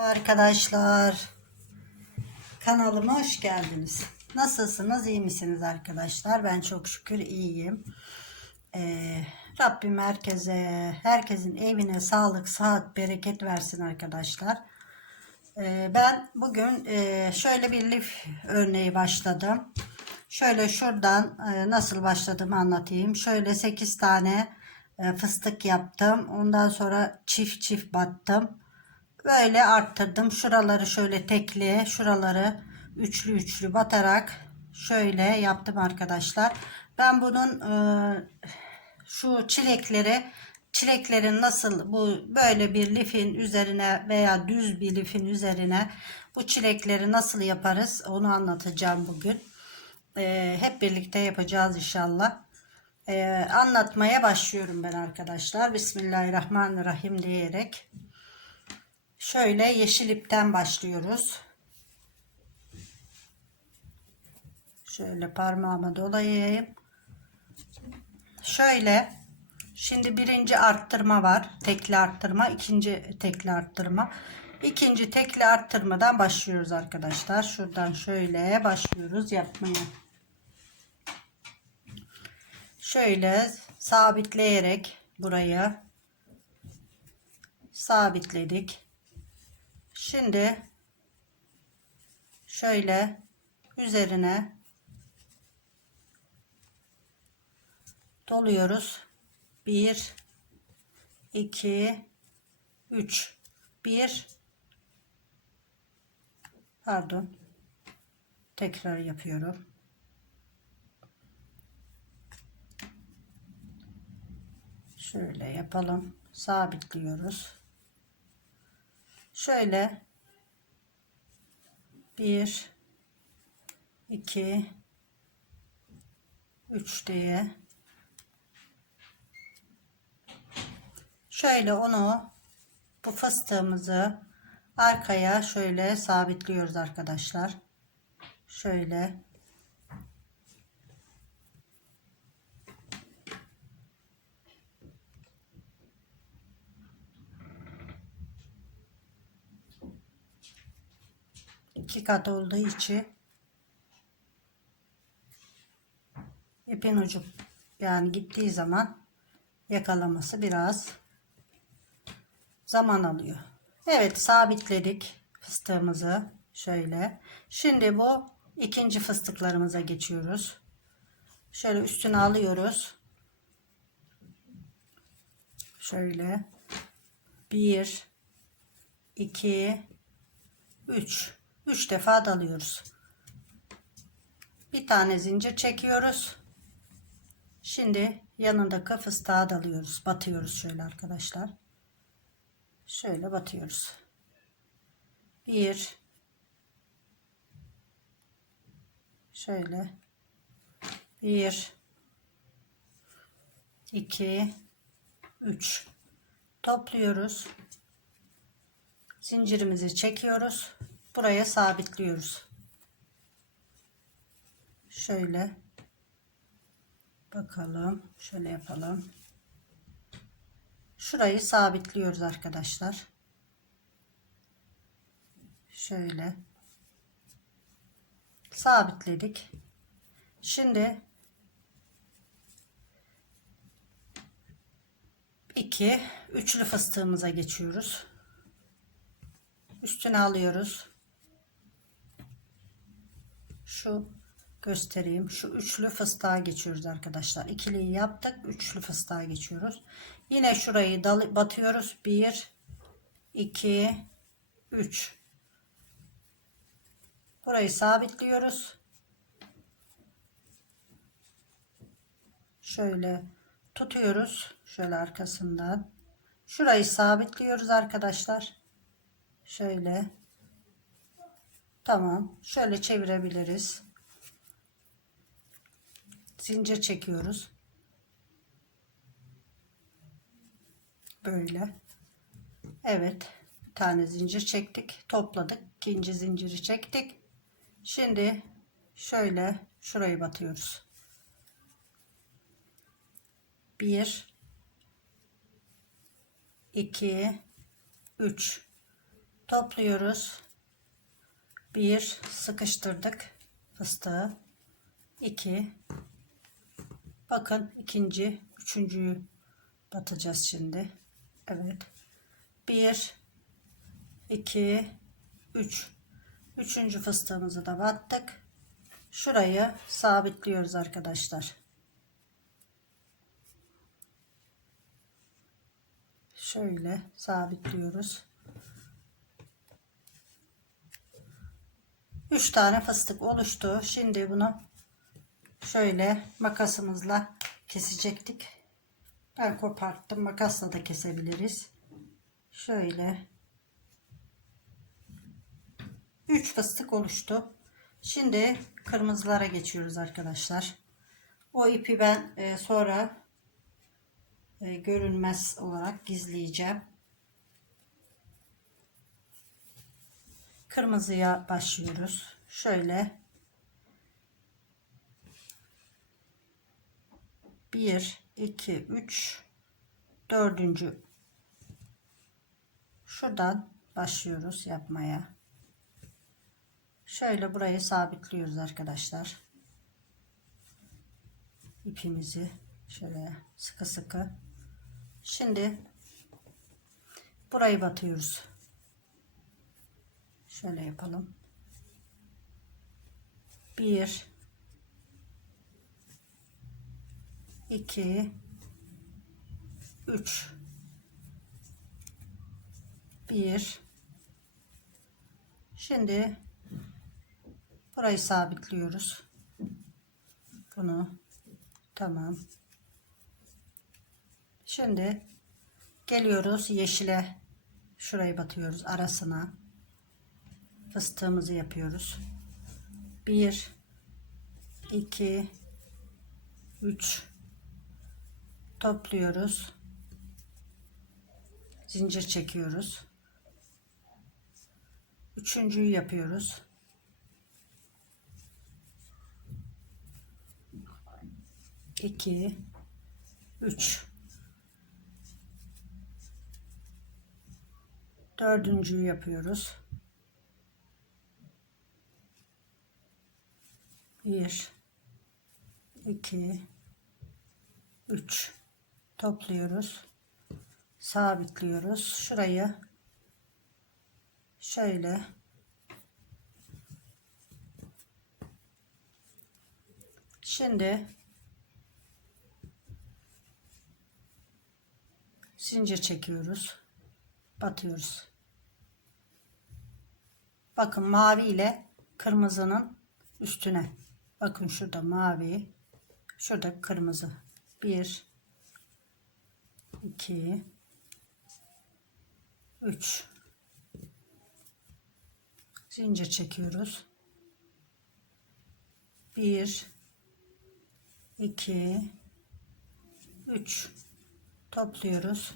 Arkadaşlar kanalıma hoş geldiniz. Nasılsınız? iyi misiniz arkadaşlar? Ben çok şükür iyiyim. Ee, Rabbim herkese, herkesin evine sağlık, sıhhat, bereket versin arkadaşlar. Ee, ben bugün e, şöyle bir lif örneği başladım. Şöyle şuradan e, nasıl başladığımı anlatayım. Şöyle 8 tane e, fıstık yaptım. Ondan sonra çift çift battım. Böyle arttırdım. Şuraları şöyle tekli, şuraları üçlü üçlü batarak şöyle yaptım arkadaşlar. Ben bunun e, şu çilekleri çileklerin nasıl bu böyle bir lifin üzerine veya düz bir lifin üzerine bu çilekleri nasıl yaparız onu anlatacağım bugün. E, hep birlikte yapacağız inşallah. E, anlatmaya başlıyorum ben arkadaşlar. Bismillahirrahmanirrahim diyerek. Şöyle yeşil ipten başlıyoruz. Şöyle parmağıma dolayayım. Şöyle şimdi birinci arttırma var. Tekli arttırma, ikinci tekli arttırma. İkinci tekli arttırmadan başlıyoruz arkadaşlar. Şuradan şöyle başlıyoruz yapmaya. Şöyle sabitleyerek burayı sabitledik. Şimdi şöyle üzerine doluyoruz. 1 2 3 1 Pardon. Tekrar yapıyorum. Şöyle yapalım. Sabitliyoruz. Şöyle. 1 2 3 diye. Şöyle onu bu fıstığımızı arkaya şöyle sabitliyoruz arkadaşlar. Şöyle iki kat olduğu için ipin ucu yani gittiği zaman yakalaması biraz zaman alıyor. Evet sabitledik fıstığımızı şöyle. Şimdi bu ikinci fıstıklarımıza geçiyoruz. Şöyle üstüne alıyoruz. Şöyle 1 2 3 3 defa dalıyoruz. Bir tane zincir çekiyoruz. Şimdi yanındaki fıstığa dalıyoruz. Batıyoruz şöyle arkadaşlar. Şöyle batıyoruz. Bir şöyle bir iki üç topluyoruz. Zincirimizi çekiyoruz. Buraya sabitliyoruz. Şöyle bakalım. Şöyle yapalım. Şurayı sabitliyoruz arkadaşlar. Şöyle sabitledik. Şimdi iki üçlü fıstığımıza geçiyoruz. Üstüne alıyoruz. Şu göstereyim. Şu üçlü fıstığa geçiyoruz arkadaşlar. İkiliyi yaptık. Üçlü fıstığa geçiyoruz. Yine şurayı dal batıyoruz. 1 2 3 Burayı sabitliyoruz. Şöyle tutuyoruz. Şöyle arkasından. Şurayı sabitliyoruz arkadaşlar. Şöyle. Tamam. Şöyle çevirebiliriz. Zincir çekiyoruz. Böyle. Evet. Bir tane zincir çektik. Topladık. İkinci zinciri çektik. Şimdi şöyle şurayı batıyoruz. Bir, iki, üç. Topluyoruz. Bir sıkıştırdık fıstığı. İki. Bakın ikinci, üçüncüyü batacağız şimdi. Evet. Bir, iki, üç. Üçüncü fıstığımızı da battık. Şurayı sabitliyoruz arkadaşlar. Şöyle sabitliyoruz. 3 tane fıstık oluştu. Şimdi bunu şöyle makasımızla kesecektik. Ben koparttım. Makasla da kesebiliriz. Şöyle 3 fıstık oluştu. Şimdi kırmızılara geçiyoruz arkadaşlar. O ipi ben e, sonra e, görünmez olarak gizleyeceğim. Kırmızıya başlıyoruz. Şöyle bir, iki, üç, dördüncü şuradan başlıyoruz yapmaya. Şöyle burayı sabitliyoruz arkadaşlar. İpimizi şöyle sıkı sıkı. Şimdi burayı batıyoruz. Şöyle yapalım. Bir, iki, üç, bir. Şimdi burayı sabitliyoruz. Bunu tamam. Şimdi geliyoruz yeşile. Şurayı batıyoruz arasına fıstığımızı yapıyoruz. 1 2 3 topluyoruz. Zincir çekiyoruz. Üçüncüyü yapıyoruz. İki, üç. Dördüncüyü yapıyoruz. Bir, iki, üç. Topluyoruz. Sabitliyoruz. Şurayı şöyle Şimdi zincir çekiyoruz. Batıyoruz. Bakın mavi ile kırmızının üstüne. Bakın şurada mavi. Şurada kırmızı. Bir, iki, üç. Zincir çekiyoruz. Bir, iki, üç. Topluyoruz.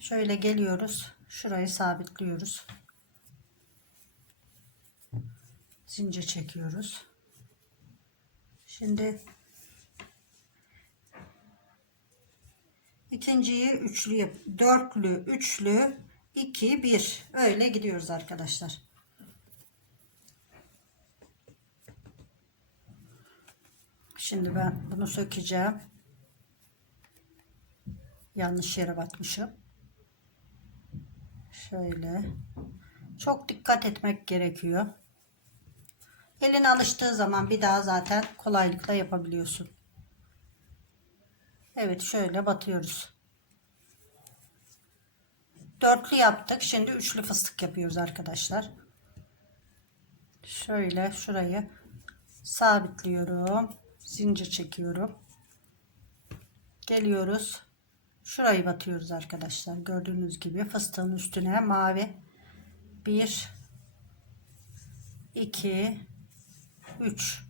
Şöyle geliyoruz. Şurayı sabitliyoruz. Zincir çekiyoruz. Şimdi ikinciyi üçlü yap dörtlü, üçlü, iki, bir öyle gidiyoruz arkadaşlar. Şimdi ben bunu sökeceğim. Yanlış yere batmışım. Şöyle. Çok dikkat etmek gerekiyor. Elin alıştığı zaman bir daha zaten kolaylıkla yapabiliyorsun. Evet şöyle batıyoruz. Dörtlü yaptık. Şimdi üçlü fıstık yapıyoruz arkadaşlar. Şöyle şurayı sabitliyorum. Zincir çekiyorum. Geliyoruz. Şurayı batıyoruz arkadaşlar. Gördüğünüz gibi fıstığın üstüne mavi. 1 2 3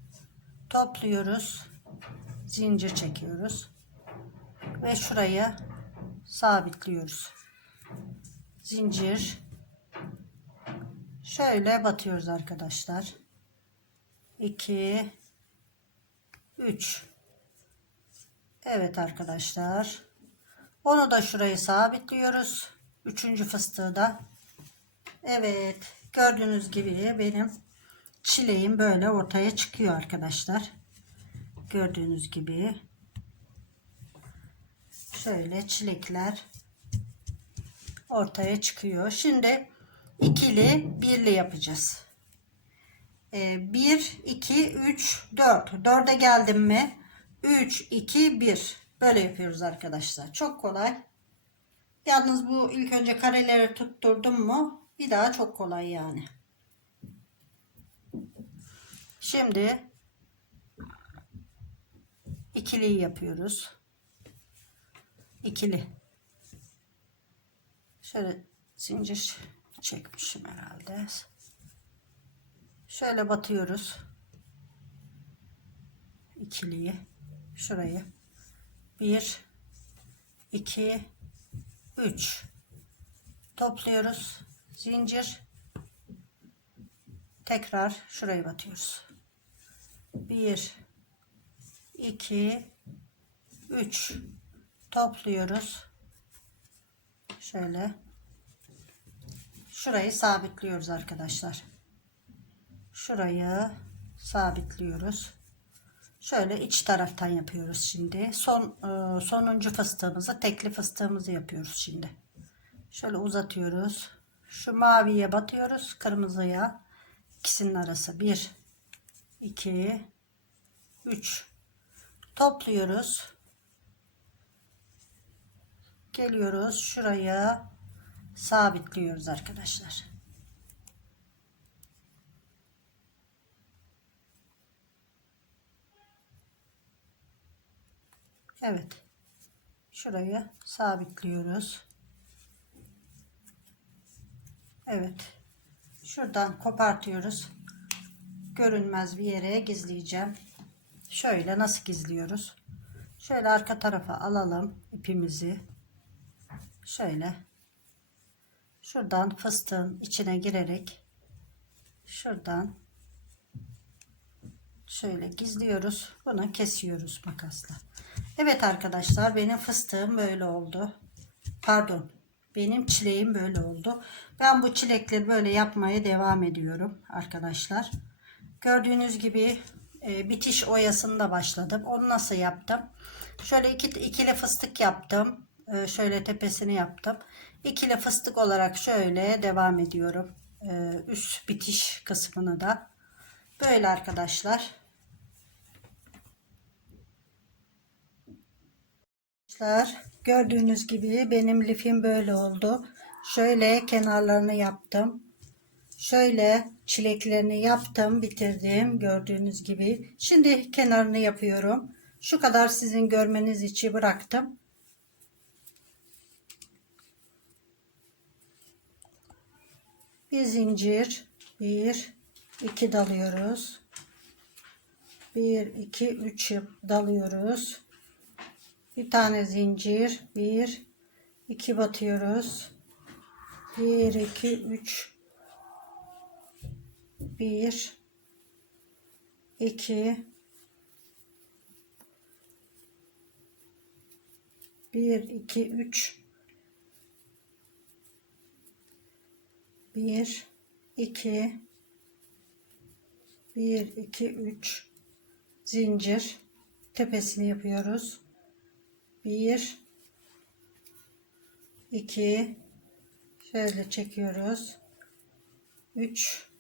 topluyoruz. Zincir çekiyoruz. Ve şurayı sabitliyoruz. Zincir şöyle batıyoruz arkadaşlar. 2 3 Evet arkadaşlar. Onu da şurayı sabitliyoruz. Üçüncü fıstığı da Evet. Gördüğünüz gibi benim çileğim böyle ortaya çıkıyor arkadaşlar. Gördüğünüz gibi. Şöyle çilekler ortaya çıkıyor. Şimdi ikili birli yapacağız. 1, 2, 3, 4. 4'e geldim mi? 3, 2, 1. Böyle yapıyoruz arkadaşlar. Çok kolay. Yalnız bu ilk önce kareleri tutturdum mu bir daha çok kolay yani. Şimdi ikiliyi yapıyoruz. İkili. Şöyle zincir çekmişim herhalde. Şöyle batıyoruz. İkiliyi. Şurayı. Bir, iki, üç. Topluyoruz. Zincir. Tekrar şurayı batıyoruz. Bir, iki, üç. Topluyoruz. Şöyle. Şurayı sabitliyoruz arkadaşlar şurayı sabitliyoruz. Şöyle iç taraftan yapıyoruz şimdi. Son e, sonuncu fıstığımızı, tekli fıstığımızı yapıyoruz şimdi. Şöyle uzatıyoruz. Şu maviye batıyoruz, kırmızıya. İkisinin arası 1 2 3 topluyoruz. Geliyoruz şuraya sabitliyoruz arkadaşlar. Evet. Şurayı sabitliyoruz. Evet. Şuradan kopartıyoruz. Görünmez bir yere gizleyeceğim. Şöyle nasıl gizliyoruz? Şöyle arka tarafa alalım ipimizi. Şöyle. Şuradan fıstığın içine girerek şuradan şöyle gizliyoruz. Bunu kesiyoruz makasla. Evet arkadaşlar benim fıstığım böyle oldu. Pardon. Benim çileğim böyle oldu. Ben bu çilekleri böyle yapmaya devam ediyorum arkadaşlar. Gördüğünüz gibi e, bitiş oyasında başladım. Onu nasıl yaptım? Şöyle iki, ikili fıstık yaptım. E, şöyle tepesini yaptım. İkili fıstık olarak şöyle devam ediyorum. E, üst bitiş kısmını da. Böyle arkadaşlar. Arkadaşlar gördüğünüz gibi benim lifim böyle oldu. Şöyle kenarlarını yaptım. Şöyle çileklerini yaptım, bitirdim gördüğünüz gibi. Şimdi kenarını yapıyorum. Şu kadar sizin görmeniz için bıraktım. Bir zincir, bir, iki dalıyoruz. Bir, iki, üç dalıyoruz bir tane zincir bir iki batıyoruz bir iki üç bir. İki. Bir iki üç. Bir iki. Bir iki üç. Zincir tepesini yapıyoruz. 1 2 şöyle çekiyoruz. 3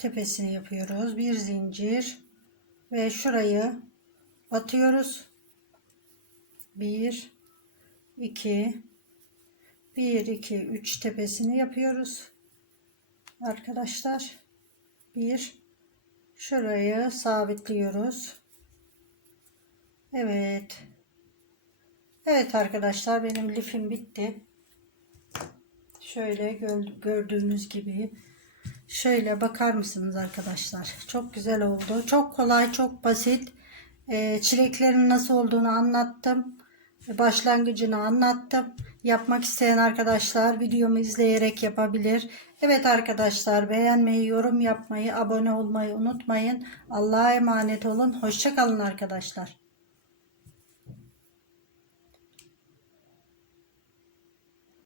tepesini yapıyoruz bir zincir ve şurayı batıyoruz 1 2 1 2 3 tepesini yapıyoruz arkadaşlar 1 şurayı sabitliyoruz Evet. Evet arkadaşlar benim lifim bitti. Şöyle gördüğünüz gibi. Şöyle bakar mısınız arkadaşlar? Çok güzel oldu. Çok kolay, çok basit. Ee, çileklerin nasıl olduğunu anlattım. Başlangıcını anlattım. Yapmak isteyen arkadaşlar videomu izleyerek yapabilir. Evet arkadaşlar beğenmeyi, yorum yapmayı, abone olmayı unutmayın. Allah'a emanet olun. Hoşçakalın arkadaşlar.